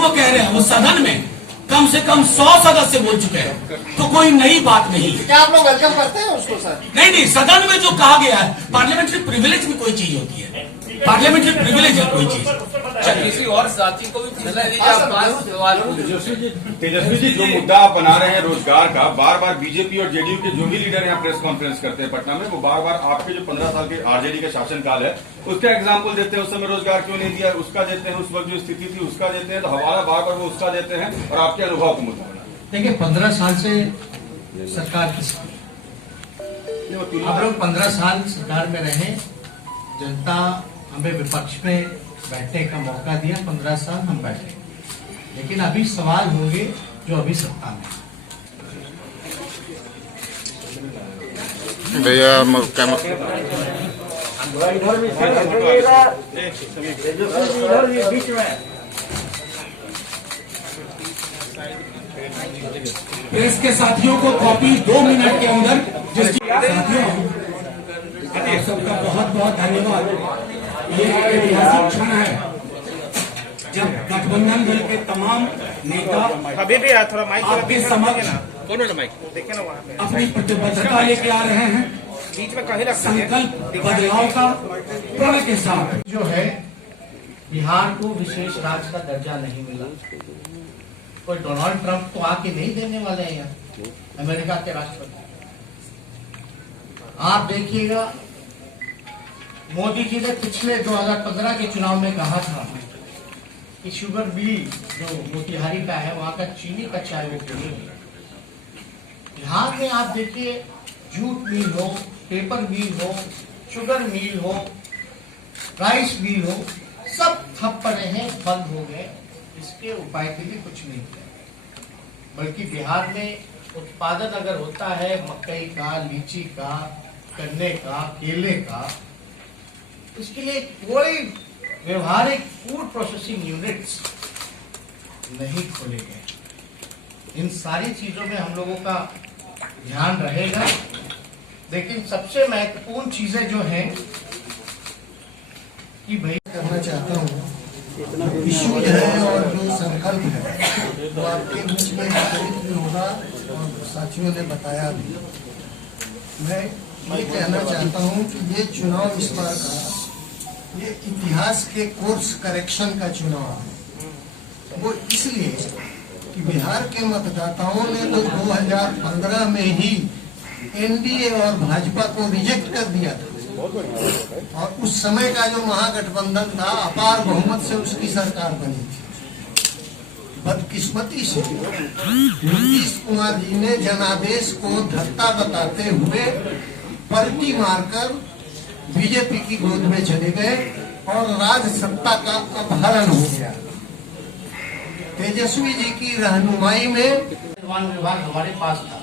वो कह रहे हैं, वो सदन में कम से कम 100 सदस्य बोल चुके हैं, तो कोई नई बात नहीं है। क्या आप लोग वेलकम करते हैं उसको सर? नहीं, सदन में जो कहा गया है, पार्लियामेंट्री प्रिविलेज भी कोई चीज होती है, पार्लियामेंट्री प्रिविलेज है कोई चीज। किसी और साथी को भी तेजस्वी जी, जो मुद्दा आप बना रहे हैं रोजगार का, बार बार बीजेपी और जेडीयू के जो भी लीडर यहाँ प्रेस कॉन्फ्रेंस करते हैं पटना में, वो बार बार आपके जो 15 साल के आरजेडी का शासनकाल है उसका एग्जाम्पल देते हैं। उस समय रोजगार क्यों नहीं दिया, उसका देते हैं, उस वक्त जो स्थिति थी उसका देते हैं, तो हवाला बार बार वो उसका देते हैं और आपके अनुभव को मुद्दा बना। देखिए, 15 साल से सरकार की हम लोग 15 साल सरकार में रहे, जनता हमें विपक्ष में बैठने का मौका दिया, 15 साल हम बैठे, लेकिन अभी सवाल होंगे जो अभी सत्ता में। भैया प्रेस के साथियों को कॉपी 2 मिनट के अंदर, जिसकी साथियों आप सबका बहुत बहुत धन्यवाद। ये ऐतिहासिक क्षण है जब गठबंधन दल के तमाम नेता अभी भी थोड़ा माइक आपके समक्ष अपनी प्रतिबद्धता लेके आ रहे हैं, बीच में कहीं संकल्प बदलाव का प्रण के साथ। जो है, बिहार को विशेष राज्य का दर्जा नहीं मिला। कोई डोनाल्ड ट्रंप तो आके नहीं देने वाले हैं यहाँ, अमेरिका के राष्ट्रपति। आप देखिएगा, मोदी जी ने पिछले 2015 के चुनाव में कहा था कि शुगर मिल जो मोतिहारी का है, वहां का चीनी का चाय वो पिएंगे। बिहार में आप देखिए, जूट मिल हो, पेपर मिल हो, शुगर मिल हो, राइस मिल हो, सब ठप पड़े हैं, बंद हो गए। इसके उपाय के लिए कुछ नहीं किया, बल्कि बिहार में उत्पादन अगर होता है मकई का, लीची का, गन्ने का, केले का, इसके लिए कोई व्यवहारिक फूड प्रोसेसिंग यूनिट्स नहीं खोले गए। इन सारी चीजों में हम लोगों का ध्यान रहेगा, लेकिन सबसे महत्वपूर्ण चीजें जो हैं कि भाई करना चाहता हूँ, इशू है और जो संकल्प है वो आपके बीच में वितरित भी होगा और साथियों ने बताया भी। मैं ये कहना चाहता हूँ कि ये चुनाव इस बार का, ये इतिहास के कोर्स करेक्शन का चुनाव है। वो इसलिए कि बिहार के मतदाताओं ने तो 2015 में ही एनडीए और भाजपा को रिजेक्ट कर दिया था, और उस समय का जो महागठबंधन था, अपार बहुमत से उसकी सरकार बनी थी। बदकिस्मती से नीतीश कुमार जी ने जनादेश को धत्ता बताते हुए पलटी मारकर बीजेपी की गोद में चले गए और राज सत्ता का अपहरण हो गया। तेजस्वी जी की रहनुमाई में निर्माण विभाग हमारे पास था।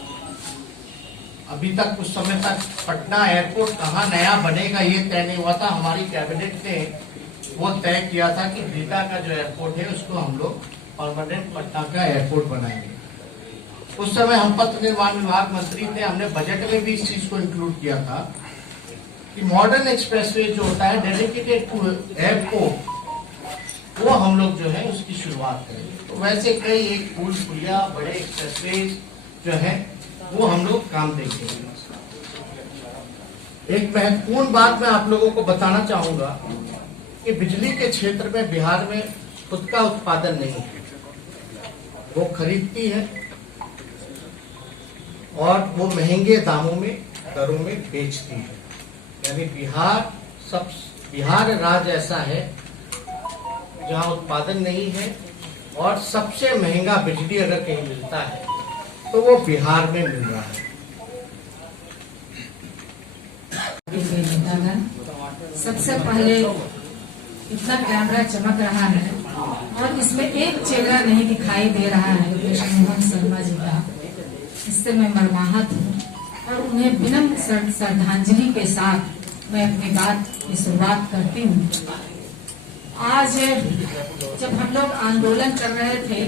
अभी तक कुछ समय तक पटना एयरपोर्ट कहाँ नया बनेगा ये तय नहीं हुआ था। हमारी कैबिनेट ने वो तय किया था कि बीटा का जो एयरपोर्ट है उसको हम लोग परमानेंट पटना का एयरपोर्ट बनाएंगे। उस समय हम पथ निर्माण विभाग मंत्री थे, हमने बजट में भी इस चीज को इंक्लूड किया था कि मॉडर्न एक्सप्रेसवे जो होता है डेडिकेटेड टू एयरपोर्ट, वो हम लोग जो है उसकी शुरुआत करेंगे। तो वैसे कई एक पुल पुलिया बड़े एक्सप्रेसवे जो है वो हम लोग काम देंगे। एक महत्वपूर्ण बात मैं आप लोगों को बताना चाहूंगा कि बिजली के क्षेत्र में बिहार में खुद का उत्पादन नहीं है, वो खरीदती है और वो महंगे दामों में दरों में बेचती है। यानी बिहार राज्य ऐसा है जहां उत्पादन नहीं है और सबसे महंगा बिजली अगर कहीं मिलता है तो वो बिहार में मिल रहा है। सबसे पहले इतना कैमरा चमक रहा है और इसमें एक चेहरा नहीं दिखाई दे रहा है मोहन शर्मा जी का, इससे मैं मर्माहत हूँ और उन्हें विनम्र श्रद्धांजलि के साथ मैं अपनी बात की शुरुआत करती हूँ। आज जब हम लोग आंदोलन कर रहे थे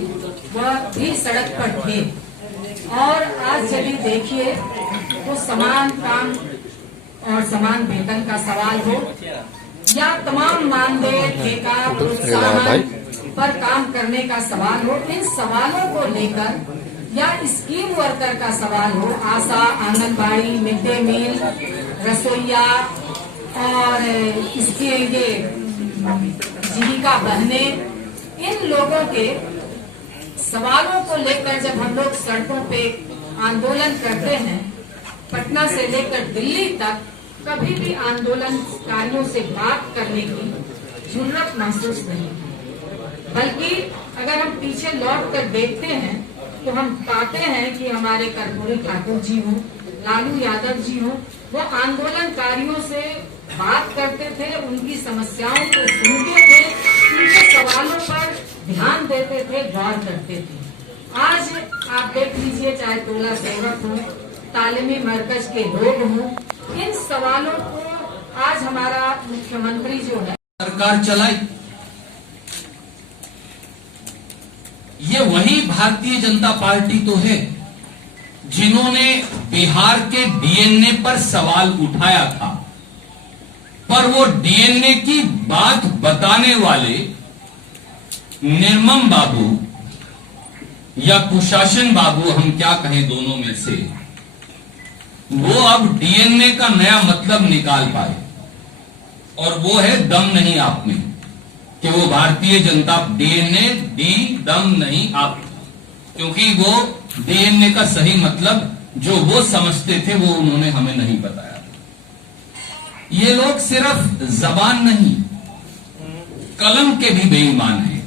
वह भी सड़क पर थे और आज यदि देखिए वो समान काम और समान वेतन का सवाल हो या तमाम मानदेय ठेका प्रोत्साहन पर काम करने का सवाल हो, इन सवालों को लेकर या स्कीम वर्कर का सवाल हो, आशा, आंगनबाड़ी, मिड डे मील, रसोईया और इसके ये जीविका बहने, इन लोगों के सवालों को लेकर जब हम लोग सड़कों पे आंदोलन करते हैं, पटना से लेकर दिल्ली तक, कभी भी आंदोलनकारियों से बात करने की जरूरत महसूस नहीं है। बल्कि अगर हम पीछे लौट कर देखते हैं तो हम पाते हैं कि हमारे कर्पूरी ठाकुर जी हों, लालू यादव जी हों, वो आंदोलनकारियों से बात करते थे, उनकी समस्याओं को सुनते थे, उनके सवालों पर ध्यान देते थे, गौर करते थे। आज आप देख लीजिए, चाहे टोला सेवक हो, तालीमी मरकज के लोग हों, इन सवालों को आज हमारा मुख्यमंत्री जो है सरकार चलाई, ये वही भारतीय जनता पार्टी तो है जिन्होंने बिहार के डीएनए पर सवाल उठाया था, पर वो डीएनए की बात बताने वाले निर्मम बाबू या कुशासन बाबू, हम क्या कहें दोनों में से, वो अब डीएनए का नया मतलब निकाल पाए, और वो है दम नहीं आप में, कि वो भारतीय जनता डीएनए डी दम नहीं आप, क्योंकि वो डीएनए का सही मतलब जो वो समझते थे वो उन्होंने हमें नहीं बताया। ये लोग सिर्फ जबान नहीं, कलम के भी बेईमान हैं।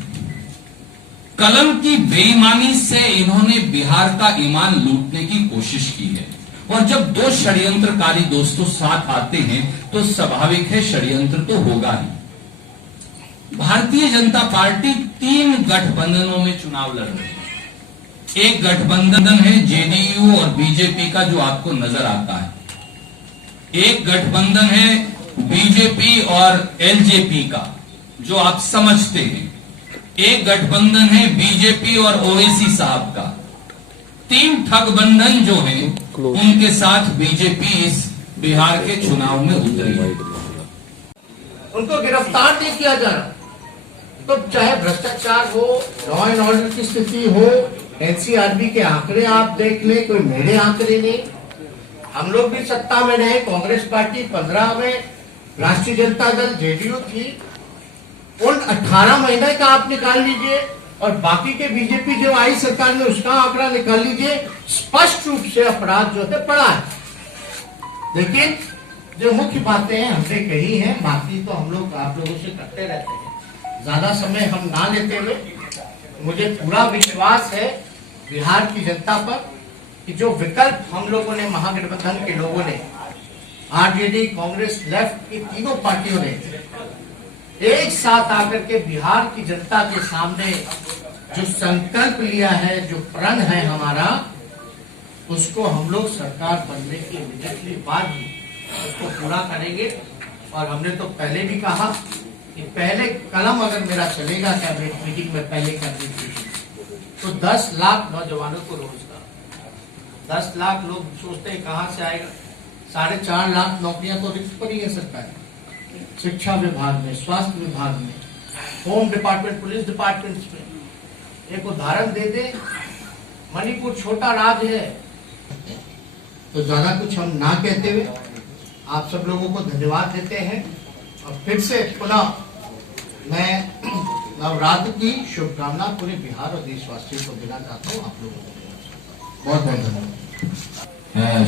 कलम की बेईमानी से इन्होंने बिहार का ईमान लूटने की कोशिश की है, और जब दो षड्यंत्रकारी दोस्तों साथ आते हैं तो स्वाभाविक है षड्यंत्र तो होगा ही। भारतीय जनता पार्टी 3 गठबंधनों में चुनाव लड़ रही है। एक गठबंधन है जेडीयू और बीजेपी का जो आपको नजर आता है, एक गठबंधन है बीजेपी और एलजेपी का जो आप समझते हैं, एक गठबंधन है बीजेपी और ओवैसी साहब का। 3 ठगबंधन जो हैं उनके साथ बीजेपी इस बिहार के चुनाव में उतरी है। उनको गिरफ्तार नहीं किया जा रहा, तो चाहे भ्रष्टाचार हो, लॉ एंड ऑर्डर की स्थिति हो, एनसीआरबी के आंकड़े आप देख ले, कोई मेरे आंकड़े नहीं। हम लोग भी सत्ता में रहे, कांग्रेस पार्टी 15 में, राष्ट्रीय जनता दल जेडीयू थी, उन 18 महीने का आप निकाल लीजिए, और बाकी के बीजेपी जो आई सरकार में उसका आंकड़ा निकाल लीजिए, स्पष्ट रूप से अपराध जो है बढ़ा है। लेकिन जो मुख्य बातें हैं हमने कही हैं, बाकी तो हम लोग आप लोगों से करते रहते हैं। ज्यादा समय हम ना लेते हुए, मुझे पूरा विश्वास है बिहार की जनता पर कि जो विकल्प हम लोगों ने, महागठबंधन के लोगों ने, आरजेडी, कांग्रेस, लेफ्ट की तीनों पार्टियों ने एक साथ आकर के बिहार की जनता के सामने जो संकल्प लिया है, जो प्रण है हमारा, उसको हम लोग सरकार बनने के इमीडिएटली बाद ही उसको पूरा करेंगे। और हमने तो पहले भी कहा कि पहले कलम अगर मेरा चलेगा कैबिनेट मीटिंग में पहले करनी थी, तो 10 लाख नौजवानों को रोजगार, 10 लाख लोग सोचते हैं कहाँ से आएगा, 4.5 लाख नौकरियां तो रिक्त पड़ी है सरकार, शिक्षा विभाग में, स्वास्थ्य विभाग में, होम डिपार्टमेंट, पुलिस डिपार्टमेंट में। एक उदाहरण दे दे, मणिपुर छोटा राज्य है, तो ज्यादा कुछ हम ना कहते हुए आप सब लोगों को धन्यवाद देते हैं, और फिर से पुनः मैं नवरात्र की शुभकामना पूरे बिहार और देशवासियों को देना चाहता हूँ। आप लोगों को बहुत बहुत धन्यवाद।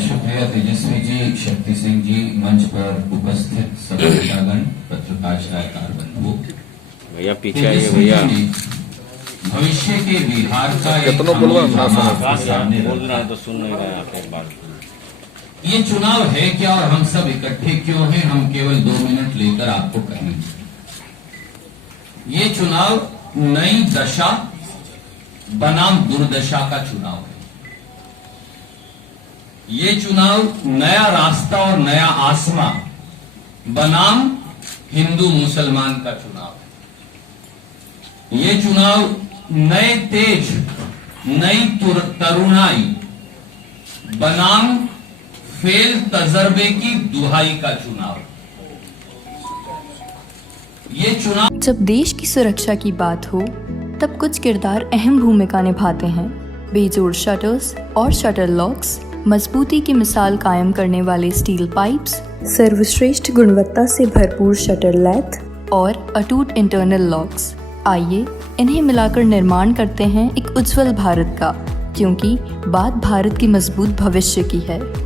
शुक्रिया तेजस्वी जी, शक्ति सिंह जी, मंच पर उपस्थित सभी नेतागण, पत्रकार सलाहकार बंधुओं, भैया पीछे आइए भैया। भविष्य के बिहार का कितना बोलवा ना सामने बोल रहा है तो सुन नहीं रहे आप एक बार। ये चुनाव है क्या और हम सब इकट्ठे क्यों हैं, हम केवल 2 मिनट लेकर आपको कहेंगे। ये चुनाव नई दशा बनाम दुर्दशा का चुनाव है। ये चुनाव नया रास्ता और नया आसमां बनाम हिंदू मुसलमान का चुनाव है। ये चुनाव नए तेज, नई तरुणाई बनाम फेल तजर्बे की दुहाई का चुनाव। ये चुनाव जब देश की सुरक्षा की बात हो तब कुछ किरदार अहम भूमिका निभाते हैं। बेजोड़ शटर्स और शटर लॉक्स, मजबूती की मिसाल कायम करने वाले स्टील पाइप्स, सर्वश्रेष्ठ गुणवत्ता से भरपूर शटर लैथ और अटूट इंटरनल लॉक्स। आइए इन्हें मिलाकर निर्माण करते हैं एक उज्जवल भारत का, क्योंकि बात भारत की मजबूत भविष्य की है।